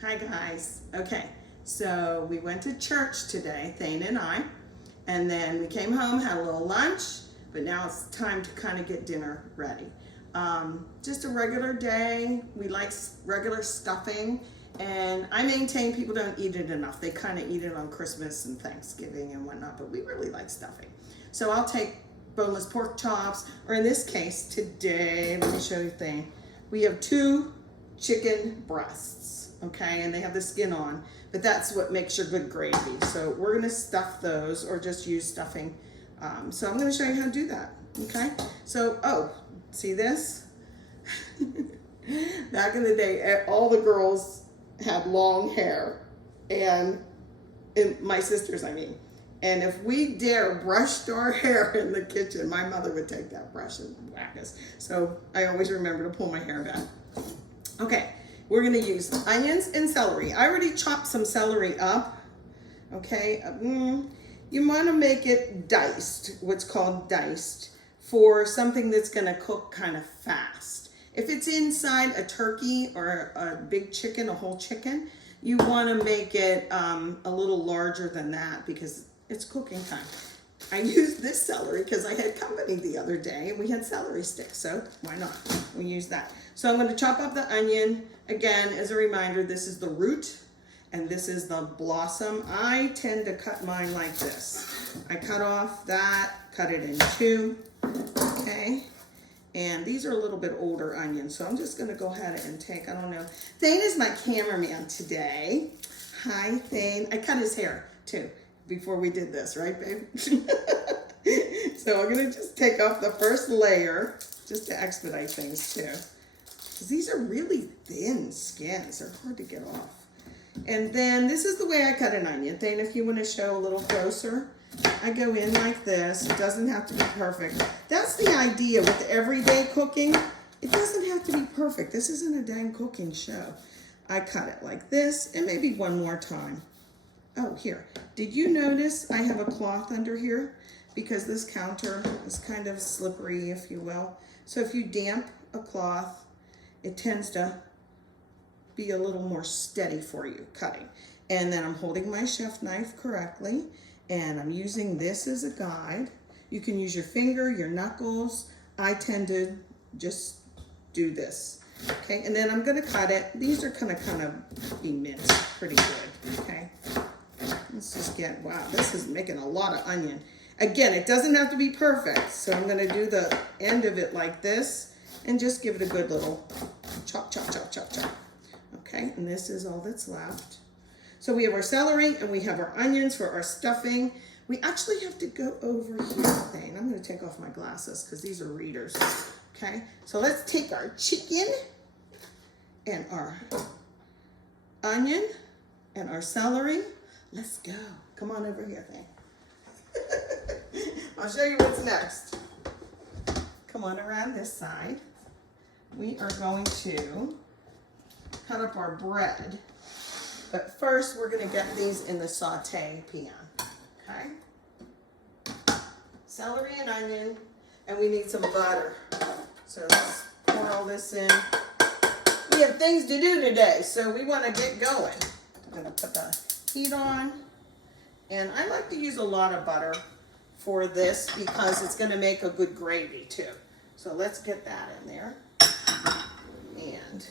Hi guys. Okay, so we went to church today, Thane and I, and then we came home, had a little lunch, but now it's time to kind of get dinner ready. Just a regular day. We like regular stuffing, and I maintain people don't eat it enough. They kind of eat it on Christmas and Thanksgiving and whatnot, but we really like stuffing. So I'll take boneless pork chops, or in this case today, let me show you Thane. We have 2 chicken breasts, okay, and they have the skin on, but that's what makes your good gravy. So we're gonna stuff those, or just use stuffing. So I'm gonna show you how to do that, okay? So, oh, see this? Back in the day, all the girls had long hair, and my sisters, I mean, and if we dare brushed our hair in the kitchen, my mother would take that brush and whack us. So I always remember to pull my hair back. Okay, we're gonna use onions and celery. I already chopped some celery up, okay? You wanna make it diced, what's called diced, for something that's gonna cook kind of fast. If it's inside a turkey or a big chicken, a whole chicken, you wanna make it a little larger than that because it's cooking time. I used this celery because I had company the other day and we had celery sticks, so why not? We use that. So I'm going to chop up the onion. Again, as a reminder, this is the root and this is the blossom. I tend to cut mine like this. I cut off that, cut it in 2, okay? And these are a little bit older onions, so I'm just going to go ahead and take, I don't know. Thane is my cameraman today. Hi, Thane. I cut his hair too before we did this, right, babe? So I'm gonna just take off the first layer just to expedite things too. Because these are really thin skins, they're hard to get off. And then this is the way I cut an onion. Thane, if you wanna show a little closer, I go in like this. It doesn't have to be perfect. That's the idea with everyday cooking. It doesn't have to be perfect. This isn't a dang cooking show. I cut it like this, and maybe one more time. Oh, here. Did you notice I have a cloth under here? Because this counter is kind of slippery, if you will. So if you damp a cloth, it tends to be a little more steady for you cutting. And then I'm holding my chef knife correctly, and I'm using this as a guide. You can use your finger, your knuckles. I tend to just do this. Okay, and then I'm gonna cut it. These are gonna kind of be minced pretty good, okay? Let's just get, wow, this is making a lot of onion. Again, it doesn't have to be perfect, so I'm gonna do the end of it like this and just give it a good little chop, chop, chop, chop, chop. Okay, and this is all that's left. So we have our celery and we have our onions for our stuffing. We actually have to go over here, Thane. I'm gonna take off my glasses because these are readers. Okay, so let's take our chicken and our onion and our celery. Let's go. Come on over here, Thane. I'll show you what's next. Come on around this side. We are going to cut up our bread. But first, we're going to get these in the saute pan. Okay? Celery and onion, and we need some butter. So let's pour all this in. We have things to do today, so we want to get going. I'm going to put the heat on, and I like to use a lot of butter for this because it's going to make a good gravy too. So let's get that in there and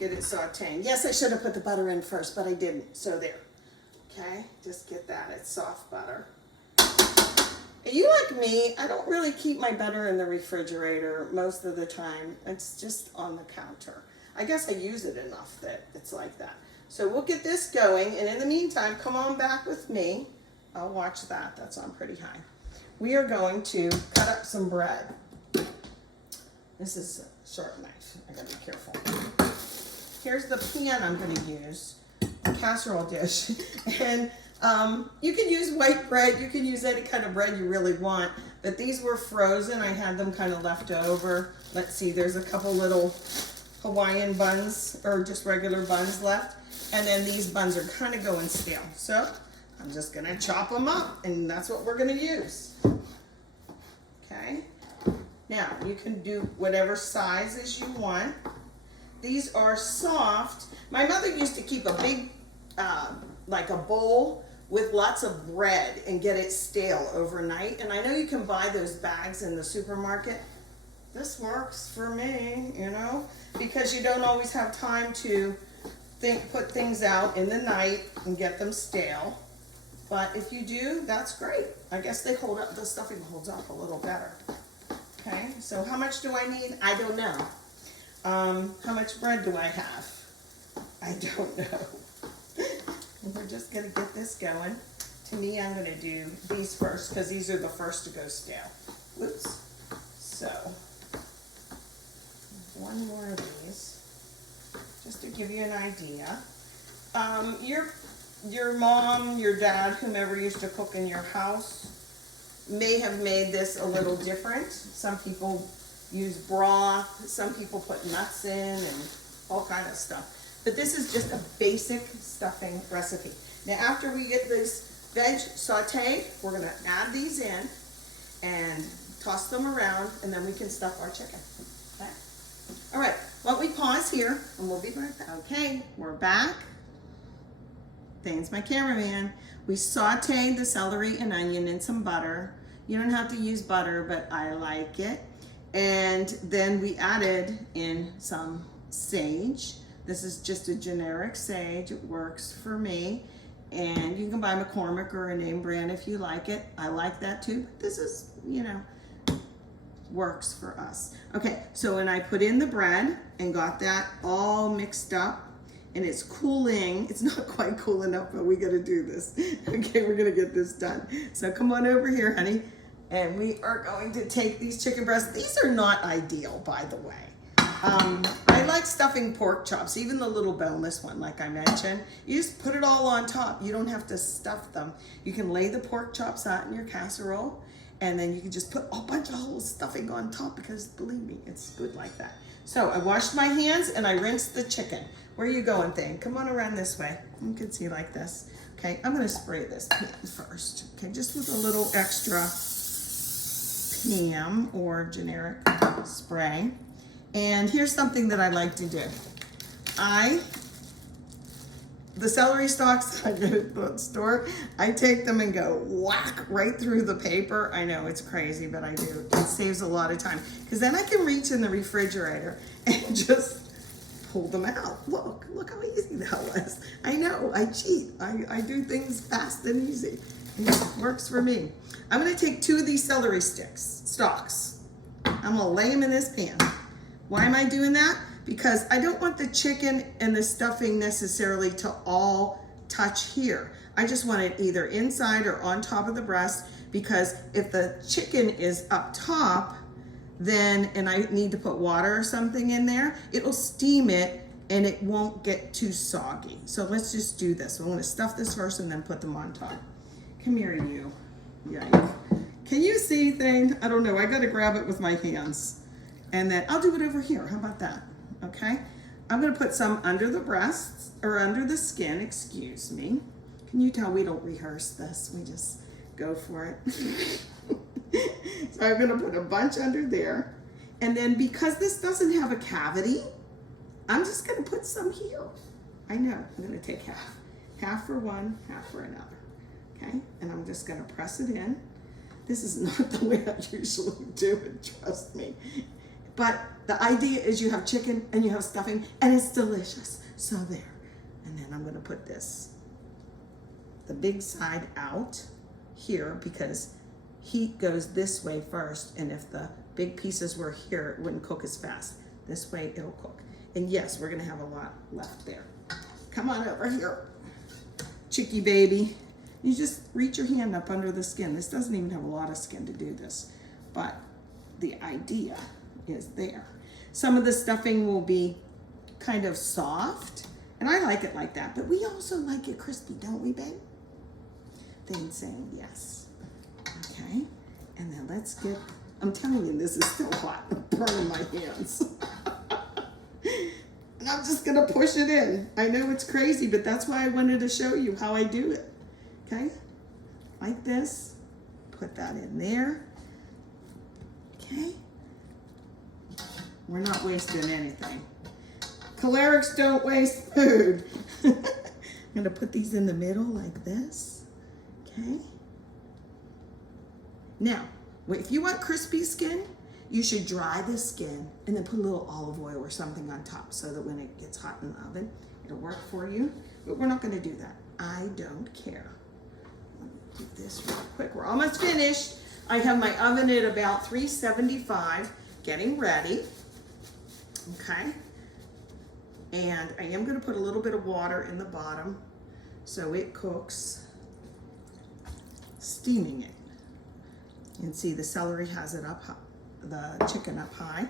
get it sauteing. Yes, I should have put the butter in first, but I didn't, so there. Okay, just get that. It's soft butter. And you like me, I don't really keep my butter in the refrigerator most of the time. It's just on the counter. I guess I use it enough that it's like that. So we'll get this going, and in the meantime, come on back with me. I'll watch that. That's on pretty high. We are going to cut up some bread. This is a sharp knife. I gotta be careful. Here's the pan I'm gonna use, a casserole dish. And you can use white bread. You can use any kind of bread you really want. But these were frozen. I had them kind of left over. Let's see, there's a couple little Hawaiian buns, or just regular buns left. And then these buns are kind of going stale. So I'm just gonna chop them up, and that's what we're gonna use. Okay, now you can do whatever sizes you want. These are soft. My mother used to keep a big, like a bowl with lots of bread and get it stale overnight. And I know you can buy those bags in the supermarket. This works for me, you know, because you don't always have time to put things out in the night and get them stale. But if you do, that's great. I guess they hold up, the stuffing holds up a little better. Okay, so how much do I need? I don't know. How much bread do I have? I don't know. And we're just gonna get this going. To me, I'm gonna do these first because these are the first to go stale. Whoops. So, one more of these, just to give you an idea. Your mom, your dad, whomever used to cook in your house may have made this a little different. Some people use broth, some people put nuts in and all kind of stuff. But this is just a basic stuffing recipe. Now after we get this veg sauteed, we're gonna add these in and toss them around, and then we can stuff our chicken. Okay? All right, why don't we pause here and we'll be right back. Okay, we're back. Thanks, my cameraman. We sauteed the celery and onion in some butter. You don't have to use butter, but I like it. And then we added in some sage. This is just a generic sage. It works for me. And you can buy McCormick or a name brand if you like it. I like that too, but this is, you know, works for us. Okay, so when I put in the bread and got that all mixed up, and it's cooling. It's not quite cool enough, but we gotta do this. Okay, we're gonna get this done. So come on over here, honey. And we are going to take these chicken breasts. These are not ideal, by the way. I like stuffing pork chops, even the little boneless one, like I mentioned. You just put it all on top. You don't have to stuff them. You can lay the pork chops out in your casserole, and then you can just put a bunch of whole stuffing on top because believe me, it's good like that. So I washed my hands and I rinsed the chicken. Where are you going, thing? Come on around this way. You can see like this. Okay, I'm gonna spray this pan first. Okay, just with a little extra Pam or generic spray. And here's something that I like to do. The celery stalks I get at the store, I take them and go whack right through the paper. I know it's crazy, but I do. It saves a lot of time because then I can reach in the refrigerator and just pull them out. Look how easy that was. I know, I cheat. I do things fast and easy. It works for me. I'm gonna take 2 of these celery stalks. I'm gonna lay them in this pan. Why am I doing that? Because I don't want the chicken and the stuffing necessarily to all touch here. I just want it either inside or on top of the breast, because if the chicken is up top, then, and I need to put water or something in there, it'll steam it and it won't get too soggy. So let's just do this. I'm gonna stuff this first and then put them on top. Come here, you. Yikes. Can you see things? I don't know, I gotta grab it with my hands. And then I'll do it over here, how about that? Okay, I'm gonna put some under the breasts, or under the skin, excuse me. Can you tell we don't rehearse this? We just go for it. So I'm gonna put a bunch under there. And then because this doesn't have a cavity, I'm just gonna put some here. I know, I'm gonna take half. Half for one, half for another. Okay, and I'm just gonna press it in. This is not the way I usually do it, trust me. But the idea is you have chicken and you have stuffing and it's delicious. So there. And then I'm gonna put this, the big side out here because heat goes this way first. And if the big pieces were here, it wouldn't cook as fast. This way it'll cook. And yes, we're gonna have a lot left there. Come on over here, chicky baby. You just reach your hand up under the skin. This doesn't even have a lot of skin to do this, but the idea is there. Some of the stuffing will be kind of soft, and I like it like that, but we also like it crispy, don't we, babe? They're saying yes. Okay, and then let's get, I'm telling you, this is still hot. I'm burning my hands. And I'm just gonna push it in. I know it's crazy, but that's why I wanted to show you how I do it. Okay, like this, put that in there. Okay, we're not wasting anything. Cholerics don't waste food. I'm gonna put these in the middle like this, okay? Now, if you want crispy skin, you should dry the skin and then put a little olive oil or something on top so that when it gets hot in the oven, it'll work for you. But we're not gonna do that. I don't care. Let me do this real quick. We're almost finished. I have my oven at about 375, getting ready, okay? And I am gonna put a little bit of water in the bottom so it cooks, steaming it. And see, the celery has it up high, the chicken up high,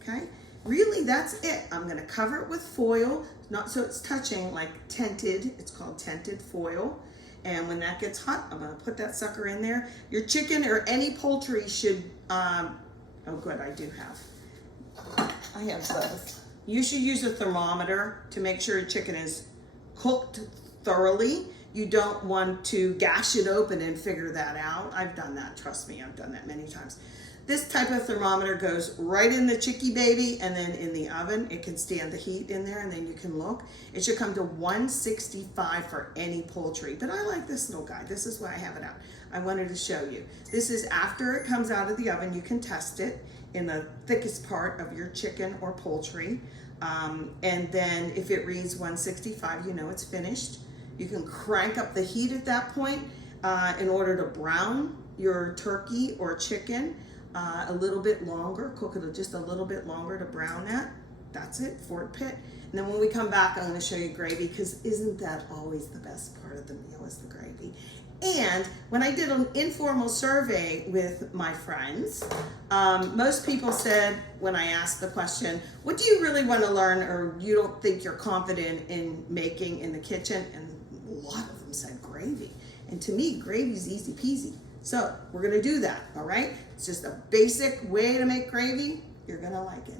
okay? Really, that's it. I'm gonna cover it with foil, not so it's touching, like tented, it's called tented foil. And when that gets hot, I'm gonna put that sucker in there. Your chicken or any poultry should, oh good, I do have. I have both. You should use a thermometer to make sure your chicken is cooked thoroughly. You don't want to gash it open and figure that out. I've done that, trust me, I've done that many times. This type of thermometer goes right in the chickie baby and then in the oven. It can stand the heat in there and then you can look. It should come to 165 for any poultry, but I like this little guy. This is why I have it out. I wanted to show you. This is after it comes out of the oven. You can test it in the thickest part of your chicken or poultry. And then if it reads 165, you know it's finished. You can crank up the heat at that point in order to brown your turkey or chicken a little bit longer. Cook it just a little bit longer to brown that. That's it, Fort Pitt. And then when we come back, I'm going to show you gravy, because isn't that always the best part of the meal is the gravy? And when I did an informal survey with my friends, most people said, when I asked the question, what do you really want to learn or you don't think you're confident in making in the kitchen? And a lot of them said gravy. And to me, gravy's easy peasy. So we're gonna do that, all right? It's just a basic way to make gravy. You're gonna like it.